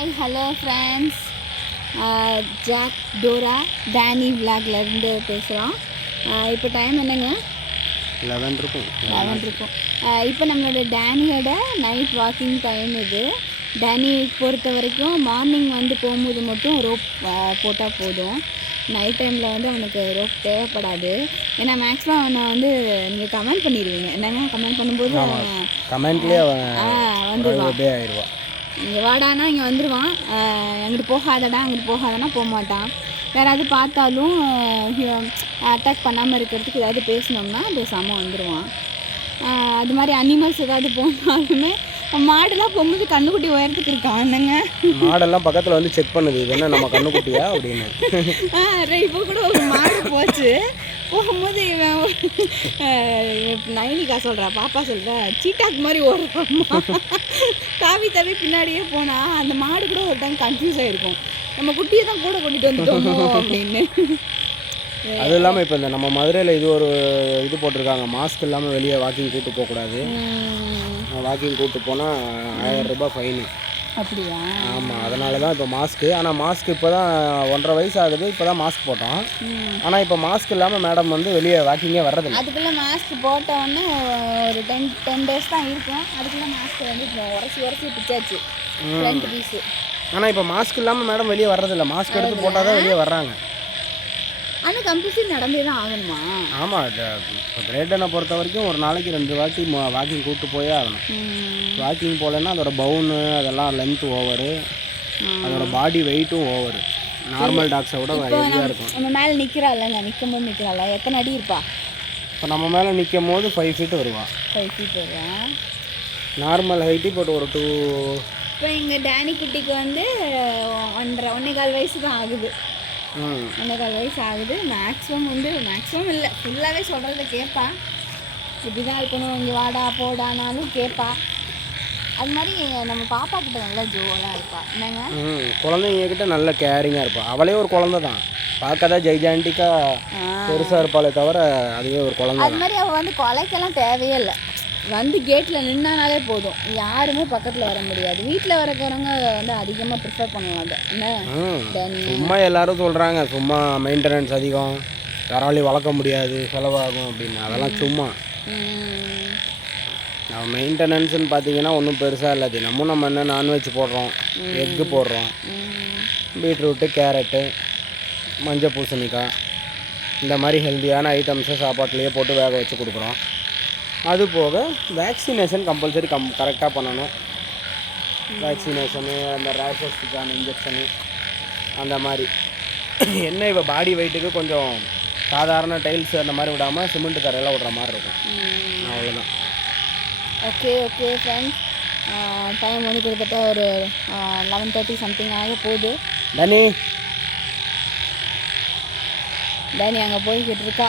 Hi hello friends, Jack Dora Danny விளாக்லேருந்து பேசுகிறோம். இப்போ டைம் என்னங்க? 11 இருக்கும். இப்போ நம்மளோட டேனியோட நைட் வாக்கிங் டைம் இது. டேனி பொறுத்த வரைக்கும் மார்னிங் வந்து போகும்போது மட்டும் ரோப் போட்டால் போதும். நைட் டைமில் வந்து அவனுக்கு ரோப் தேவைப்படாது. ஏன்னா மேக்ஸிமம் அவனை வந்து நீங்கள் கமெண்ட் பண்ணிடுவீங்க. என்னங்க கமெண்ட் பண்ணும்போது கமெண்ட்லேயே வந்துடுவான். இங்கே வாடானா இங்கே வந்துடுவான். அங்கிட்டு போகாதனா போக மாட்டான். யாராவது பார்த்தாலும் அட்டாக் பண்ணாமல் இருக்கிறதுக்கு ஏதாவது பேசினோம்னா பேசாமல் வந்துடுவான். அது மாதிரி அனிமல்ஸ் ஏதாவது போனாலுமே மாடெல்லாம் போகும்போது கண்ணுக்குட்டி உயரத்துக்கு இருக்கான். என்னங்க மாடெல்லாம் பக்கத்தில் வந்து செக் பண்ணுது, இது என்ன நம்ம கண்ணுக்குட்டியா அப்படின்னு. இப்போ கூட ஒரு மாடு போச்சு. போகும்போது இவன் நைனிகா சொல்கிறா, பாப்பா சொல்கிறா, சீட்டாக்கு மாதிரி ஓடுறான். தாவி பின்னாடியே போனால் அந்த மாடு கூட ஒரு டைம் கன்ஃபியூஸ் ஆகிருக்கும், நம்ம குட்டியை தான் கூட கொண்டுட்டு வந்துட்டோமோ அப்படின்னு. அது இல்லாமல் இப்போ இந்த நம்ம மதுரையில் இது ஒரு இது போட்டிருக்காங்க, மாஸ்க் இல்லாமல் வெளியே வாக்கிங் கூப்பிட்டு போகக்கூடாது. வாக்கிங் கூப்பிட்டு போனால் 1000 ரூபாய் ஃபைனு. அப்படியா? ஆமாம், அதனால தான் இப்போ மாஸ்க்கு. ஆனால் மாஸ்க் இப்போ தான் 1.5 வயசு ஆகுது, இப்போ தான் மாஸ்க் போட்டோம். ஆனால் இப்போ மாஸ்க் இல்லாமல் மேடம் வந்து வெளியே வாக்கிங்கே வர்றதில்லை. அதுக்குள்ளே மாஸ்க் போட்டோன்னே ஒரு 10 டேஸ் தான் இருக்கும். அதுக்குள்ளே மாஸ்க் வந்து உரசி பிச்சாச்சு ஃப்ரண்ட் பீஸு. ஆனால் இப்போ மாஸ்க் இல்லாமல் மேடம் வெளியே வர்றதில்லை, மாஸ்க் எடுத்து போட்டால் தான் வெளியே வர்றாங்க. ஆனால் கம்பல்சரி நடந்தே தான் ஆகணுமா? ஆமாம், இப்போ கிரேட்டனை பொறுத்த வரைக்கும் ஒரு நாளைக்கு 2 வாட்டி வாக்கிங் கூப்பிட்டு போயே ஆகணும். வாக்கிங் போகலன்னா அதோட பவுனு அதெல்லாம் லென்த் ஓவரு, அதோட பாடி வெயிட்டும் ஓவரு. நார்மல் டாக்ஸை விட ஹெவியாக இருக்கும். நம்ம மேலே நிற்கிறாள்லங்க, நிற்கிறாளா? எத்தனை அடி இருப்பா? இப்போ நம்ம மேலே நிற்கும் போது 5 feet வருவா. 5 feet வருவா. நார்மல் ஹைட்டு இப்போ ஒரு 2. இப்போ எங்கள் டேனி குட்டிக்கு வந்து 1.25 வயசு தான் ஆகுது. 1.25 வயசு ஆகுது. மேக்ஸிமம் இல்லை, ஃபுல்லாகவே சொல்கிறத கேட்பா. இப்படி தான் இருக்கணும், இங்கே வாடா போடானாலும் கேட்பா. அது மாதிரி நம்ம பாப்பா கிட்ட நல்லா ஜோலாக இருப்பா. என்னங்க, குழந்தைங்க கிட்ட நல்ல கேரிங்காக இருப்பா. அவளே ஒரு குழந்தை தான், பார்க்க தான் ஜெய்ஜாண்டிக்காக பெருசாக இருப்பாளே தவிர அதுவே ஒரு குழந்தை. அது மாதிரி அவள் வந்து கொலைக்கெல்லாம் தேவையே இல்லை. வந்து கேட்டில் நின்னாலே போதும், யாருமே பக்கத்தில் வர முடியாது. வீட்டில் வரக்கிறவங்க வந்து அதிகமாக ப்ரிஃபர் பண்ணலாம். அதை என்ன சும்மா எல்லாரும் சொல்கிறாங்க, சும்மா மெயின்டெனன்ஸ் அதிகம், யாராலையும் வளர்க்க முடியாது, செலவாகும் அப்படின்னு. அதெல்லாம் சும்மா. மெயின்டெனன்ஸ்னு பார்த்தீங்கன்னா ஒன்றும் பெருசாக இல்லாது. நம்ம என்ன நான்வெஜ் போடுறோம், எக்கு போடுறோம், பீட்ரூட்டு, கேரட்டு, மஞ்சள் பூசணிக்காய், இந்த மாதிரி ஹெல்த்தியான ஐட்டம்ஸை சாப்பாட்லேயே போட்டு வேக வச்சு கொடுக்குறோம். அது போக வேக்சினேஷன் கம்பல்சரி கரெக்டாக பண்ணணும். வேக்சினேஷனு, அந்த ரேஷஸ்க்கான இன்ஜெக்ஷனு, அந்த மாதிரி. என்ன இப்போ பாடி வெயிட்டுக்கு கொஞ்சம் சாதாரண டைல்ஸ் அந்த மாதிரி விடாமல் சிமெண்ட் தரையெல்லாம் விடுற மாதிரி இருக்கும். அவ்வளோதான். ஓகே ஃப்ரெண்ட்ஸ், டைம் வந்து கிட்டத்தட்ட ஒரு 11:30 சம்திங் ஆக போகுது. டேனி அங்கே போய்கிட்டு இருக்கா.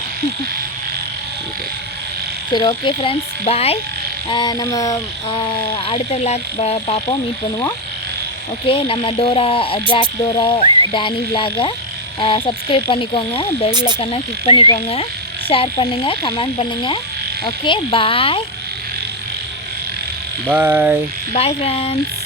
சரி, ஓகே ஃப்ரெண்ட்ஸ், பாய். நம்ம அடுத்த விளாக் பார்ப்போம், மீட் பண்ணுவோம். ஓகே, நம்ம ஜாக் டோரா டேனி விளாகை சப்ஸ்கிரைப் பண்ணிக்கோங்க, பெல் ஐக்கானை கிளிக் பண்ணிக்கோங்க, ஷேர் பண்ணுங்கள், கமெண்ட் பண்ணுங்கள். Okay, bye friends.